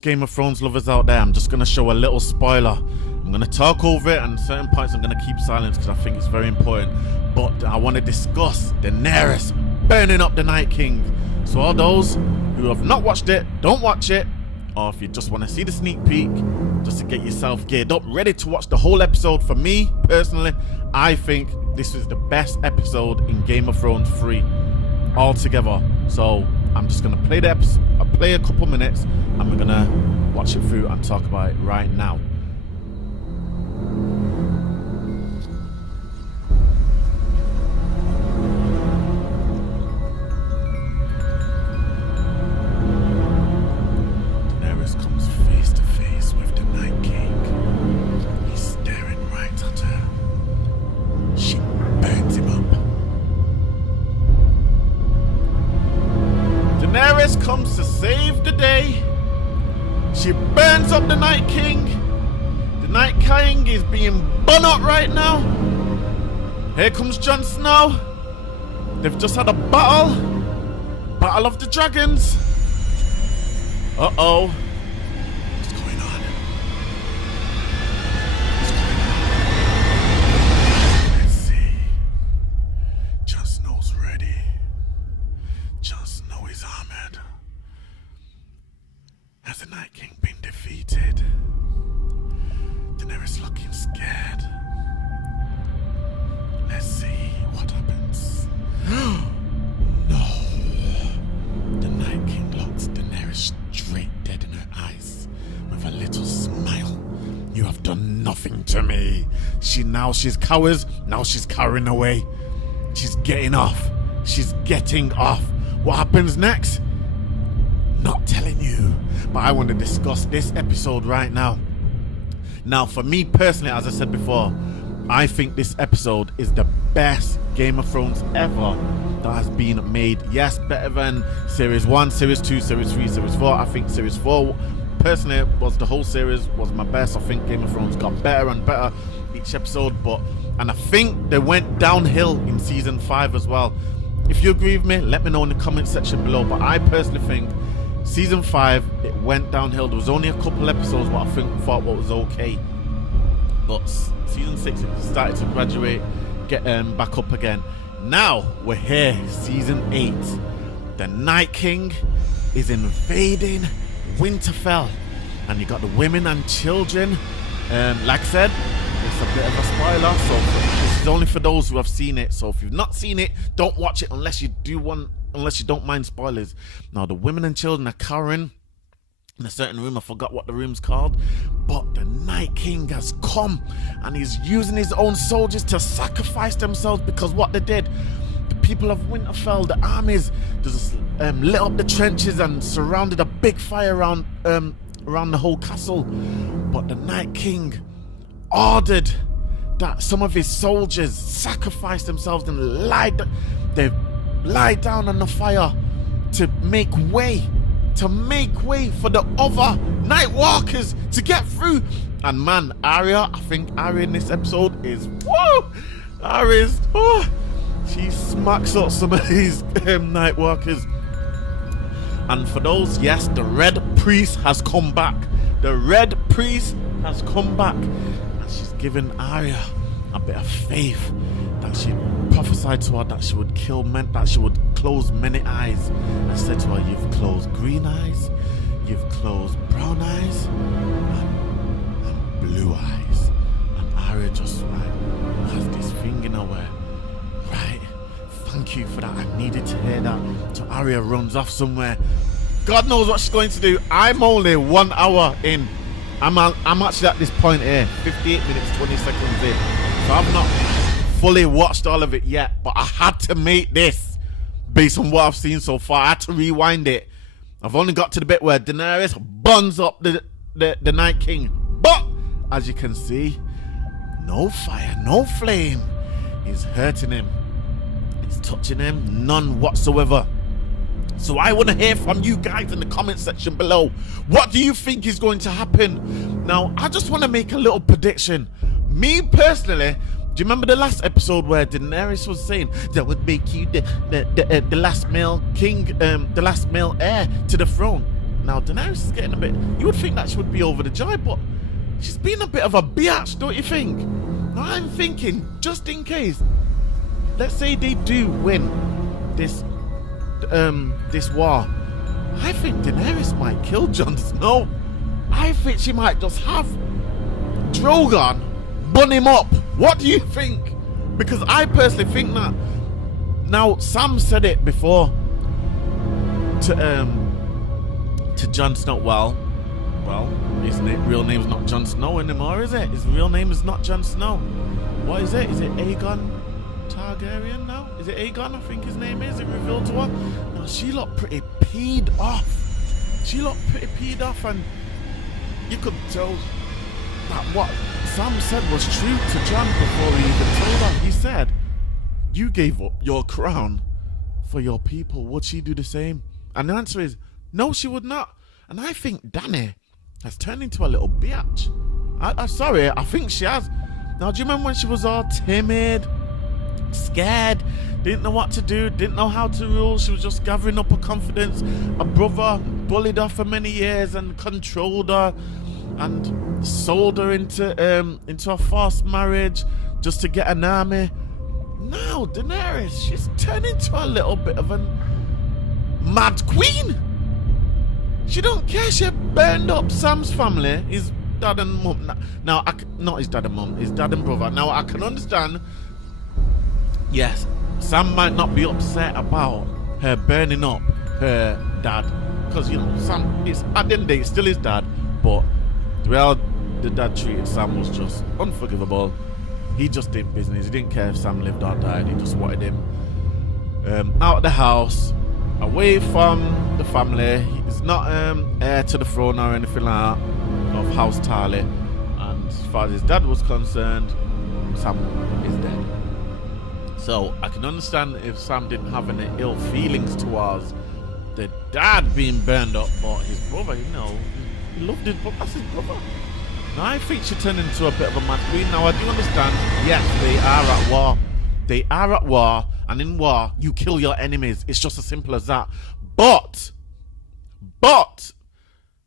Game of Thrones lovers out there, I'm just going to show a little spoiler. I'm going to talk over it, and certain points I'm going to keep silence because I think it's very important. But I want to discuss Daenerys burning up the Night King. So all those who have not watched it, don't watch it. Or if you just want to see the sneak peek, just to get yourself geared up, ready to watch the whole episode. For me, personally, I think this is the best episode in Game of Thrones 3 altogether. So I'm just going to play the episode. I'll play a couple minutes and we're going to watch it through and talk about it right now. Daenerys comes face to face with the Night King. He's staring right at her. She burns him up. Daenerys comes to save the day. She burns up the Night King. The Night King is being burned up right now. Here comes Jon Snow. They've just had a battle. Battle of the Dragons. Uh-oh. What's going on? Let's see. Jon Snow's ready. Jon Snow is armored. Has the Night King been defeated? Daenerys looking scared. Let's see what happens. No. The Night King looks Daenerys straight dead in her eyes with a little smile. You have done nothing to me. She's cowards. Now she's cowering away. She's getting off. She's getting off. What happens next? Not telling you, but I want to discuss this episode right now. Now, for me personally, as I said before, I think this episode is the best Game of Thrones ever that has been made. Yes, better than Series 1, Series 2, Series 3, Series 4. I think Series 4, personally, was the whole series, was my best. I think Game of Thrones got better and better each episode, and I think they went downhill in Season 5 as well. If you agree with me, let me know in the comment section below, but I personally think Season 5, it went downhill. There was only a couple episodes what I thought what was okay. But Season 6, it started to graduate, get back up again. Now, we're here, Season 8. The Night King is invading Winterfell. And you got the women and children. Like I said, it's a bit of a spoiler. So this is only for those who have seen it. So if you've not seen it, don't watch it unless you don't mind spoilers. Now, the women and children are cowering in a certain room. I forgot what the room's called. But the Night King has come and he's using his own soldiers to sacrifice themselves, because what they did, the people of Winterfell, the armies, just lit up the trenches and surrounded a big fire around the whole castle. But the Night King ordered that some of his soldiers sacrifice themselves and lie down on the fire to make way for the other night walkers to get through. And man, Arya, I think Arya in this episode is she smacks up some of these night walkers. And for those, yes, the Red Priest has come back. The Red Priest has come back, and she's given Arya a bit of faith that she prophesied to her that she would kill men, that she would close many eyes. I said to her, you've closed green eyes, you've closed brown eyes, and blue eyes. And Arya just has this thing in her way. Right, thank you for that. I needed to hear that. So Arya runs off somewhere. God knows what she's going to do. I'm only 1 hour in. I'm actually at this point here, 58 minutes, 20 seconds in. So I've not fully watched all of it yet, but I had to make this based on what I've seen so far. I had to rewind it. I've only got to the bit where Daenerys burns up the Night King, but as you can see, no fire, no flame is hurting him, it's touching him, none whatsoever. So I want to hear from you guys in the comment section below. What do you think is going to happen? Now, I just want to make a little prediction. Me personally, do you remember the last episode where Daenerys was saying that would make you the last male king, the last male heir to the throne? Now, Daenerys is getting a bit... You would think that she would be over the joy, but she's been a bit of a biatch, don't you think? Now, I'm thinking, just in case, let's say they do win this war, I think Daenerys might kill Jon Snow. I think she might just have Drogon bun him up. What do you think? Because I personally think that. Now, Sam said it before to Jon Snow. Well, his real name's not Jon Snow anymore, is it? His real name is not Jon Snow. What is it? Is it Aegon Targaryen now? Is it Aegon? I think his name is. It revealed to her. Now, she looked pretty peed off. And you could tell that what Sam said was true to Jon before he even told her. He said, "You gave up your crown for your people. Would she do the same?" And the answer is, no, she would not. And I think Dany has turned into a little bitch. I'm sorry, I think she has. Now, do you remember when she was all timid, scared, didn't know what to do, didn't know how to rule? She was just gathering up her confidence. Her brother bullied her for many years and controlled her and sold her into a forced marriage just to get an army. Now, Daenerys, she's turned into a little bit of a mad queen. She don't care. She burned up Sam's family, his dad and mum. Now, not his dad and mum, his dad and brother. Now, I can understand. Yes, Sam might not be upset about her burning up her dad, because, you know, Sam is, at the end of the day, still his dad. But the way the dad treated Sam was just unforgivable. He just did business. He didn't care if Sam lived or died. He just wanted him out of the house, away from the family. He's not heir to the throne or anything like that of House Tarly. And as far as his dad was concerned, Sam is dead. So I can understand if Sam didn't have any ill feelings towards the dad being burned up, but his brother, you know, he loved his brother. That's his brother. Now, I think she turned into a bit of a mad queen. Now, I do understand, yes, they are at war. They are at war, and in war, you kill your enemies. It's just as simple as that. But,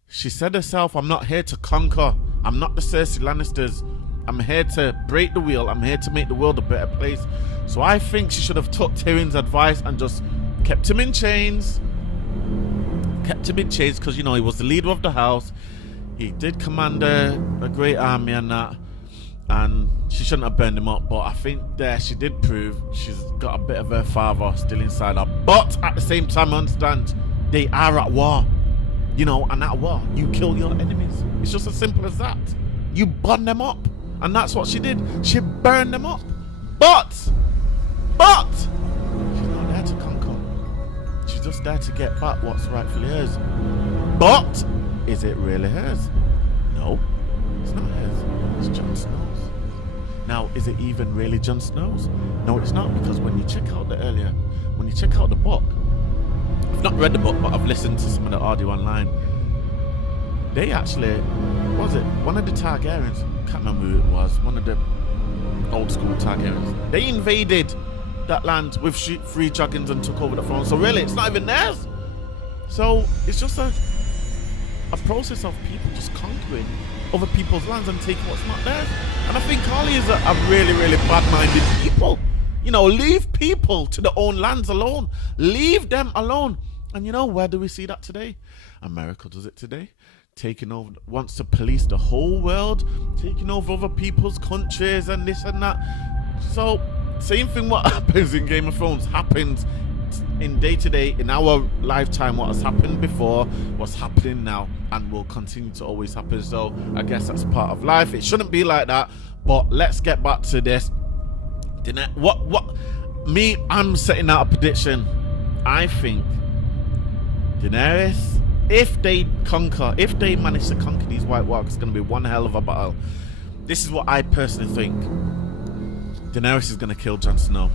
she said herself, I'm not here to conquer. I'm not the Cersei Lannisters. I'm here to break the wheel. I'm here to make the world a better place. So I think she should have took Tyrion's advice and just kept him in chains. Because, you know, he was the leader of the house. He did command a great army and that, and she shouldn't have burned him up. But I think there she did prove she's got a bit of her father still inside her. But at the same time, I understand they are at war, you know, and at war you kill your enemies. It's just as simple as that. You burn them up, and that's what she did. She burned them up. But she's not there to conquer. She's just there to get back what's rightfully hers. But is it really hers? No, it's not hers. It's Jon Snow's. Now, is it even really Jon Snow's? No, it's not, because when you check out the book, I've not read the book, but I've listened to some of the audio online. They actually, was it one of the Targaryens? Can't remember who it was. One of the old school Targaryens. They invaded that land with 3 dragons and took over the throne. So really, it's not even theirs. So it's just a process of people just conquering other people's lands and taking what's not theirs. And I think Arya is a really, really bad-minded people. You know, leave people to their own lands alone. Leave them alone. And you know, where do we see that today? America does it today. Taking over, wants to police the whole world, taking over other people's countries and this and that. So, same thing what happens in Game of Thrones happens in day-to-day, in our lifetime. What has happened before, what's happening now, and will continue to always happen. So I guess that's part of life. It shouldn't be like that. But let's get back to this. I'm setting out a prediction. I think Daenerys, if they manage to conquer these White Walkers, it's going to be one hell of a battle. This is what I personally think. Daenerys is going to kill Jon Snow.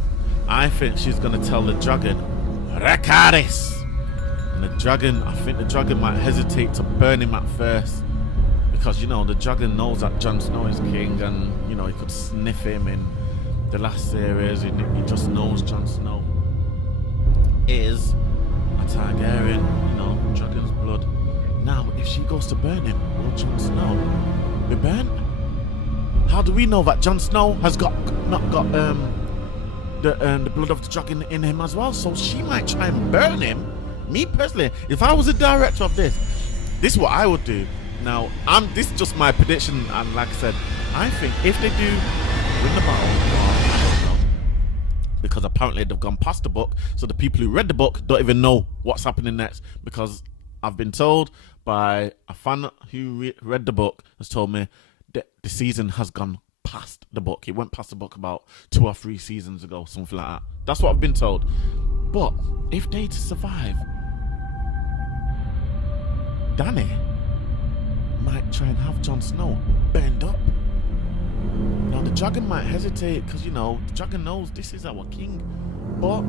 I think she's going to tell the dragon, Rekaris. And I think the dragon might hesitate to burn him at first. Because, you know, the dragon knows that Jon Snow is king, and, you know, he could sniff him in the last series. He just knows Jon Snow is a Targaryen, you know, dragon's blood. Now, if she goes to burn him, will Jon Snow be burnt? How do we know that Jon Snow has not got the blood of the dragon in him as well? So she might try and burn him. Me personally, if I was a director of this is what I would do. Now, this is just my prediction, and like I said, I think if they do win the battle, I don't know, because apparently they've gone past the book, so the people who read the book don't even know what's happening next, because I've been told by a fan who read the book, has told me that the season has gone past the book. It went past the book about 2 or 3 seasons ago, something like that. That's what I've been told. But if they survive, Dany might try and have Jon Snow burned up. Now the dragon might hesitate, because you know the dragon knows this is our king, but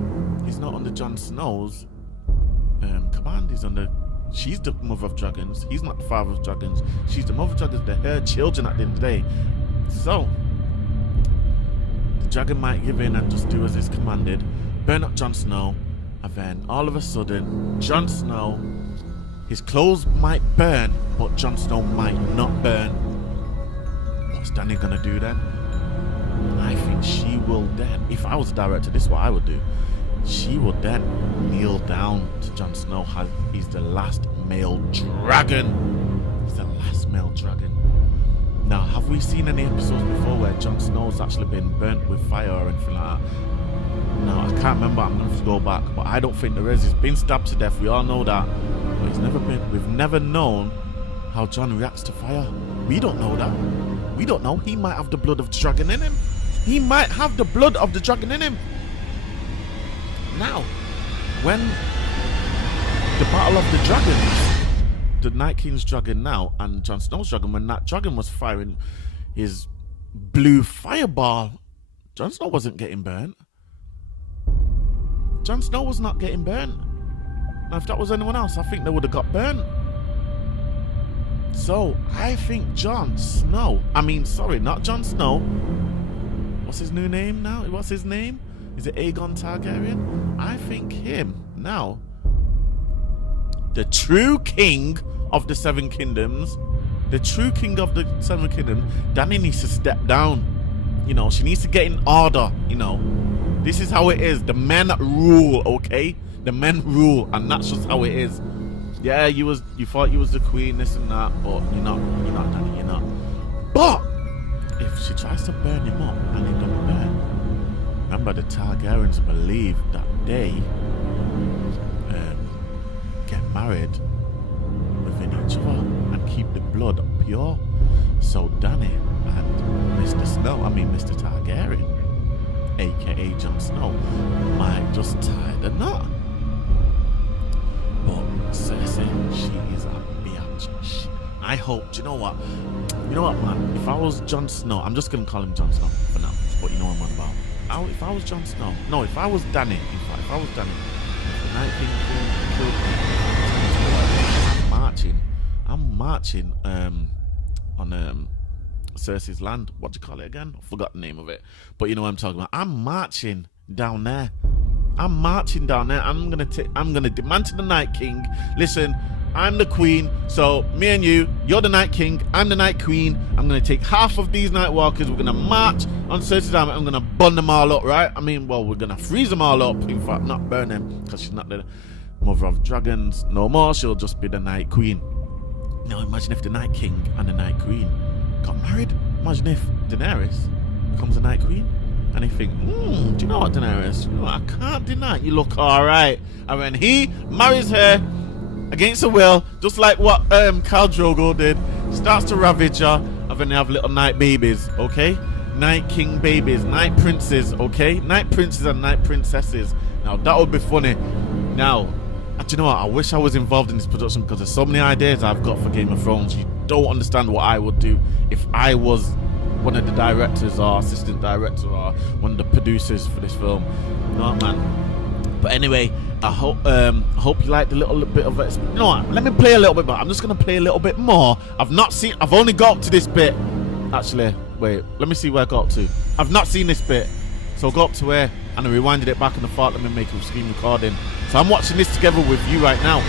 he's not under Jon Snow's command. He's under, she's the mother of dragons, he's not the father of dragons, she's the mother of dragons. They're her children at the end of the day. So the dragon might give in and just do as is commanded, burn up Jon Snow, and then all of a sudden Jon Snow, his clothes might burn, but Jon Snow might not burn. What's Dany gonna do then? I think she will then, if I was a director, this is what I would do. She would then kneel down to Jon Snow. He's the last male dragon. He's the last male dragon. Now, have we seen any episodes before where Jon Snow's actually been burnt with fire or anything like that? Now, I can't remember, I'm going to have to go back, but I don't think there is. He's been stabbed to death, we all know that. But we've never known how Jon reacts to fire. We don't know that. We don't know. He might have the blood of the dragon in him. He might have the blood of the dragon in him. Now, when the battle of the dragons, the Night King's dragon now and Jon Snow's dragon, when that dragon was firing his blue fireball, Jon Snow wasn't getting burnt. Jon Snow was not getting burnt. Now, if that was anyone else, I think they would have got burnt. So, I think Jon Snow, not Jon Snow. What's his new name now? What's his name? Is it Aegon Targaryen? I think him, now, the true king of the Seven Kingdoms, Dany needs to step down. You know, she needs to get in order, you know. This is how it is. The men rule, okay? The men rule, and that's just how it is. Yeah, you thought you was the queen, this and that, but you're not, Dany, you're not. But if she tries to burn him up and he don't burn, remember the Targaryens believe that they get married within each other and keep the blood pure. So Dany and Mr. Targaryen, aka Jon Snow, might just tie the knot. But Cersei, she is a bitch. I hope, do you know what? You know what, man? If I was Jon Snow, I'm just gonna call him Jon Snow for now, but you know what I'm on about. If I was Jon Snow, no, if I was Dany, if I was Dany, the Night King killed me, I'm marching on Cersei's land. What do you call it again? I forgot the name of it, but you know what I'm talking about. I'm marching down there. I'm gonna demand to the Night King, listen, I'm the queen, so me and you're the Night King, I'm the Night Queen. I'm gonna take half of these Night Walkers, we're gonna march on Cersei's army, I'm gonna burn them all up, right? We're gonna freeze them all up, in fact, not burn them, because she's not the mother of dragons no more, she'll just be the Night Queen. Now imagine if the Night King and the Night Queen got married. Imagine if Daenerys becomes the Night Queen. And they think, do you know what, Daenerys? You know what, I can't deny it. You look alright. And when he marries her against her will, just like what Khal Drogo did, starts to ravage her, and then they have little night babies, okay? Night King babies, Night Princes, okay? Night Princes and Night Princesses. Now, that would be funny. Now, do you know what? I wish I was involved in this production, because there's so many ideas I've got for Game of Thrones. You don't understand what I would do if I was one of the directors or assistant director or one of the producers for this film. No, man. But anyway, I hope you liked a little bit of it. You know what? Let me play a little bit more. I'm just gonna play a little bit more. I've only got up to this bit. Actually, wait. Let me see where I got up to. I've not seen this bit, so I got up to where and I rewinded it back and I thought, let me make a screen recording. So I'm watching this together with you right now.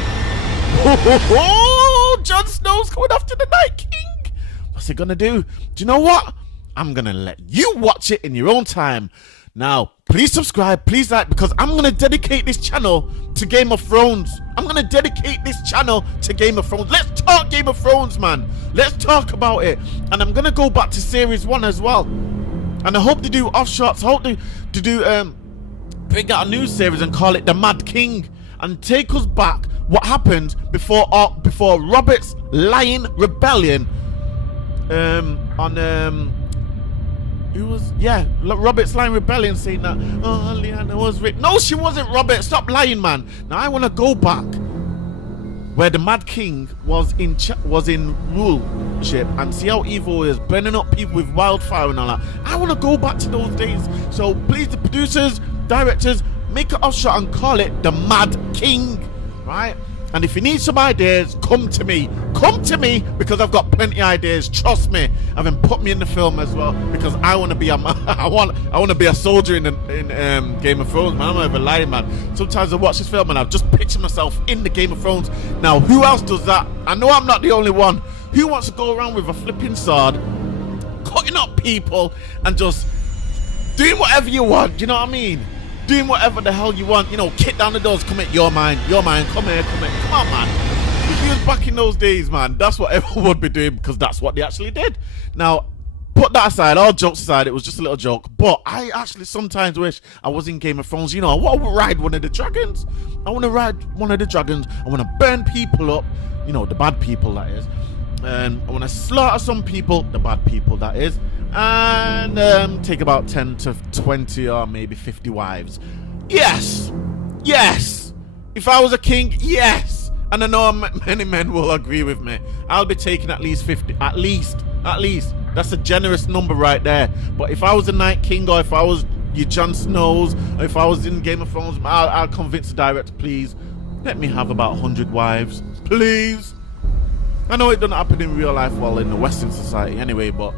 Jon Snow's coming after the Night King. What's he gonna do? Do you know what? I'm gonna let you watch it in your own time. Now, please subscribe, please like, because I'm gonna dedicate this channel to Game of Thrones. I'm gonna dedicate this channel to Game of Thrones. Let's talk Game of Thrones, man. Let's talk about it. And I'm gonna go back to series 1 as well. And I hope to do offshots. I hope to do bring out a new series and call it The Mad King, and take us back what happened before Robert's lying rebellion Robert's lying rebellion, saying that Lyanna was rich. No, she wasn't, Robert. Stop lying, man. Now I want to go back where the Mad King was in ruleship and see how evil he is, burning up people with wildfire and all that. I want to go back to those days. So please, the producers, directors, make an offshot and call it The Mad King, right? And if you need some ideas, come to me, because I've got plenty of ideas. Trust me. And then put me in the film as well, because I want to be I want to be a soldier in Game of Thrones, man. I'm not even lying, man. Sometimes I watch this film and I just picture myself in the Game of Thrones. Now, who else does that? I know I'm not the only one. Who wants to go around with a flipping sword, cutting up people, and just doing whatever you want? You know what I mean? Doing whatever the hell you want, you know, kick down the doors, come here, you're mine, come here, come on, man. If he was back in those days, man, that's what everyone would be doing, because that's what they actually did. Now, put that aside, all jokes aside, it was just a little joke, but I actually sometimes wish I was in Game of Thrones. You know, I want to ride one of the dragons. I want to burn people up, you know, the bad people, that is. And I want to slaughter some people, the bad people, that is. And take about 10 to 20 or maybe 50 wives. Yes, if I was a king, yes. And I know many men will agree with me. I'll be taking at least 50, at least. That's a generous number right there. But if I was a Night King, or if I was your Jon Snows, or if I was in Game of Thrones, I'll convince the director, please let me have about 100 wives, please. I know it doesn't happen in real life, well, in the Western society anyway, but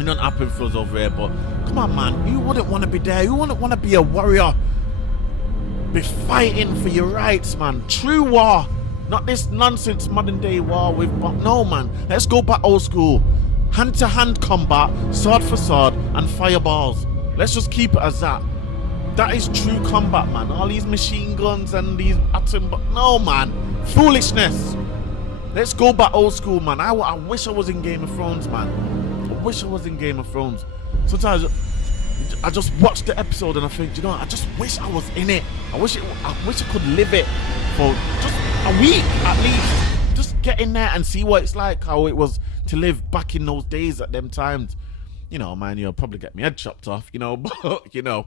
it doesn't happen for us over here. But come on, man, you wouldn't want to be there. You wouldn't want to be a warrior, be fighting for your rights, man. True war, not this nonsense modern day war with. No, man, let's go back old school, hand-to-hand combat, sword for sword, and fireballs. Let's just keep it as that. That is true combat, man. All these machine guns and these atom, no, man, foolishness. Let's go back old school, man. I wish I was in Game of Thrones, man. I wish I was in Game of Thrones. Sometimes I just watch the episode and I think, you know, I just wish I was in it. I wish I could live it for just a week at least. Just get in there and see what it's like, how it was to live back in those days at them times. You know, man, you'll probably get me head chopped off, you know, but, you know,